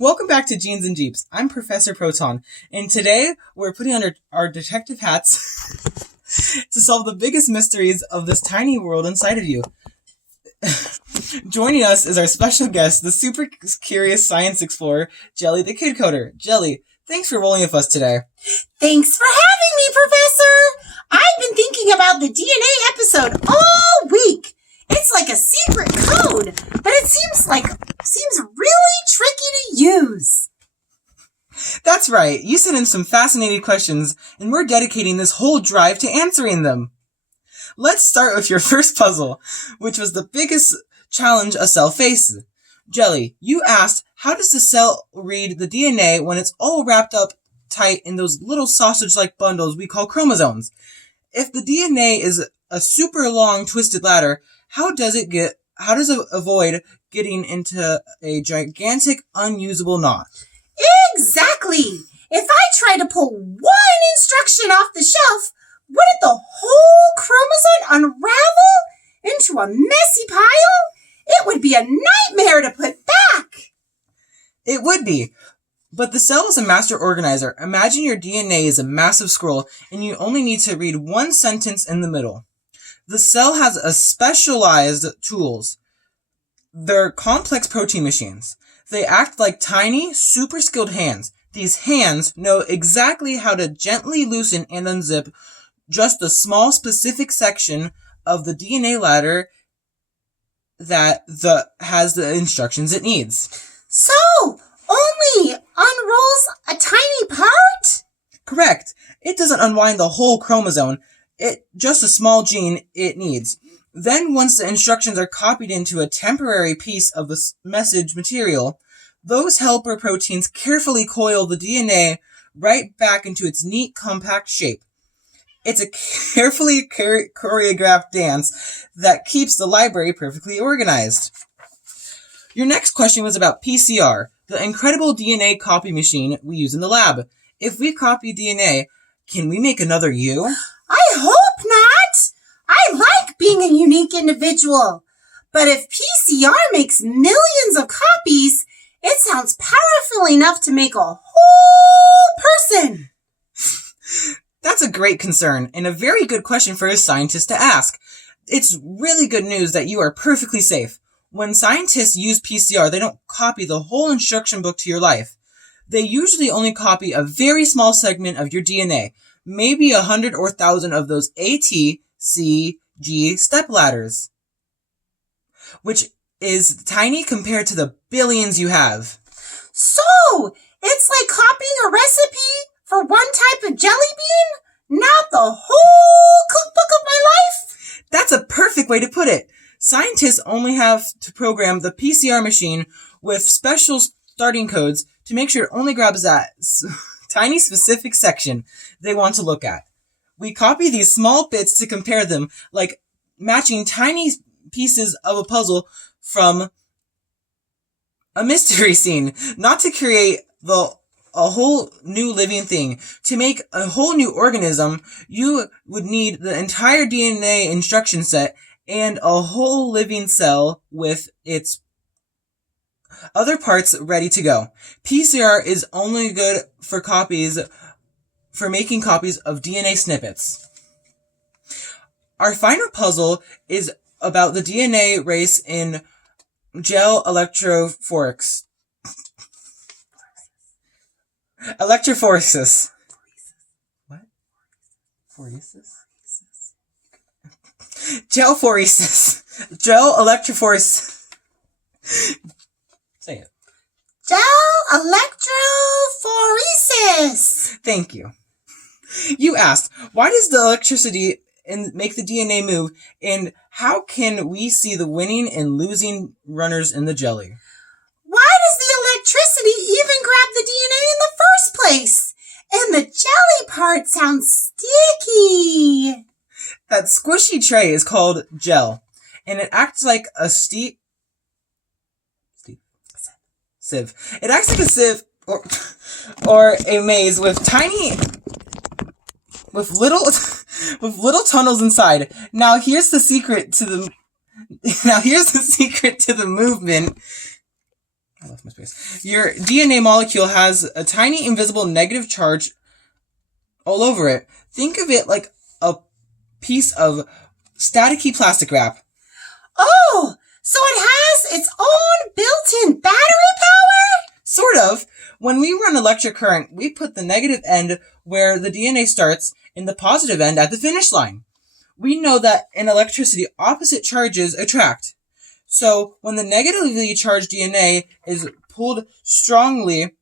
Welcome back to Jeans and Jeeps. I'm Professor Proton, and today we're putting on our detective hats to solve the biggest mysteries of this tiny world inside of you. Joining us is our special guest, the super curious science explorer, Jelly the Kid Coder. Jelly, thanks for rolling with us today. Thanks for having me, Professor! I've been thinking about the DNA episode all week. It's like a secret code, but it seems really tricky to use. That's right. You sent in some fascinating questions, and we're dedicating this whole drive to answering them. Let's start with your first puzzle, which was the biggest challenge a cell faces. Jelly, you asked, how does the cell read the DNA when it's all wrapped up tight in those little sausage-like bundles we call chromosomes? If the DNA is a super long twisted ladder, how does it avoid getting into a gigantic, unusable knot? Exactly! If I try to pull one instruction off the shelf, wouldn't the whole chromosome unravel into a messy pile? It would be a nightmare to put back! It would be. But the cell is a master organizer. Imagine your DNA is a massive scroll, and you only need to read one sentence in the middle. The cell has a specialized tools. They're complex protein machines. They act like tiny, super skilled hands. These hands know exactly how to gently loosen and unzip just a small specific section of the DNA ladder that has the instructions it needs. So, only unrolls a tiny part? Correct. It doesn't unwind the whole chromosome. Just a small gene it needs. Then once the instructions are copied into a temporary piece of the message material, those helper proteins carefully coil the DNA right back into its neat, compact shape. It's a carefully choreographed dance that keeps the library perfectly organized. Your next question was about PCR, the incredible DNA copy machine we use in the lab. If we copy DNA, can we make another you? I hope not! I like being a unique individual. But if PCR makes millions of copies, it sounds powerful enough to make a whole person. That's a great concern and a very good question for a scientist to ask. It's really good news that you are perfectly safe. When scientists use PCR, they don't copy the whole instruction book to your life. They usually only copy a very small segment of your DNA, maybe 100 or 1,000 of those A, T, C, G step ladders, which is tiny compared to the billions you have. So, it's like copying a recipe for one type of jelly bean, not the whole cookbook of my life? That's a perfect way to put it. Scientists only have to program the PCR machine with special starting codes to make sure it only grabs that tiny specific section they want to look at. We copy these small bits to compare them, like matching tiny pieces of a puzzle from a mystery scene, not to create a whole new living thing. To make a whole new organism, you would need the entire DNA instruction set and a whole living cell with its other parts ready to go. PCR is only good for making copies of DNA snippets. Our final puzzle is about the DNA race in gel electrophoresis. Electrophoresis. What? Phoresis? Gel phoresis. Gel electrophoresis. Say it. Gel electrophoresis. Thank you. You asked, why does the electricity make the DNA move, and how can we see the winning and losing runners in the jelly? Why does the electricity even grab the DNA in the first place? And the jelly part sounds sticky. That squishy tray is called gel, and it acts like a sieve. It acts like a sieve or a maze with little tunnels inside. Now here's the secret to the movement I left my space. Your DNA molecule has a tiny invisible negative charge all over it. Think of it like a piece of staticky plastic wrap. Oh, so it has its own built-in battery power? Sort of. When we run electric current, we put the negative end where the DNA starts and the positive end at the finish line. We know that in electricity, opposite charges attract. So when the negatively charged DNA is pulled strongly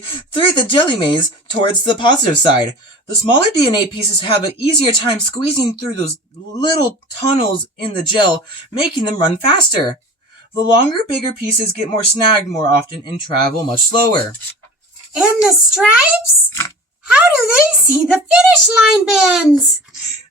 through the jelly maze towards the positive side, the smaller DNA pieces have an easier time squeezing through those little tunnels in the gel, making them run faster. The longer, bigger pieces get more snagged more often and travel much slower. And the stripes? How do they see the finish line bands?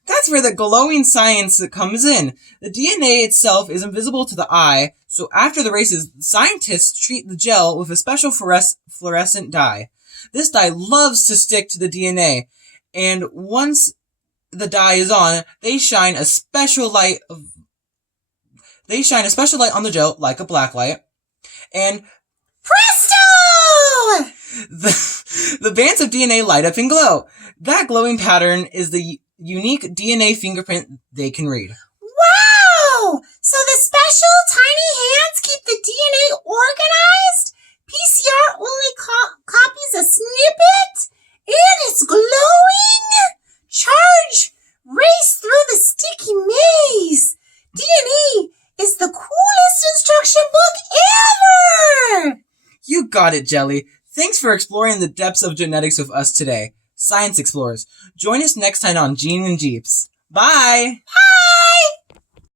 That's where the glowing science comes in. The DNA itself is invisible to the eye, so after the races, scientists treat the gel with a special fluorescent dye. This dye loves to stick to the DNA, and once the dye is on, they shine a special light on the gel, like a black light, and presto! The bands of DNA light up and glow. That glowing pattern is the unique DNA fingerprint they can read. Wow! So the special tiny hands keep the DNA organized? PCR only copies a snippet? And it's glowing? Charge! Race through the sticky maze! DNA is the coolest instruction book ever! You got it, Jelly. Thanks for exploring the depths of genetics with us today. Science Explorers. Join us next time on Gene and Jeeps. Bye! Bye!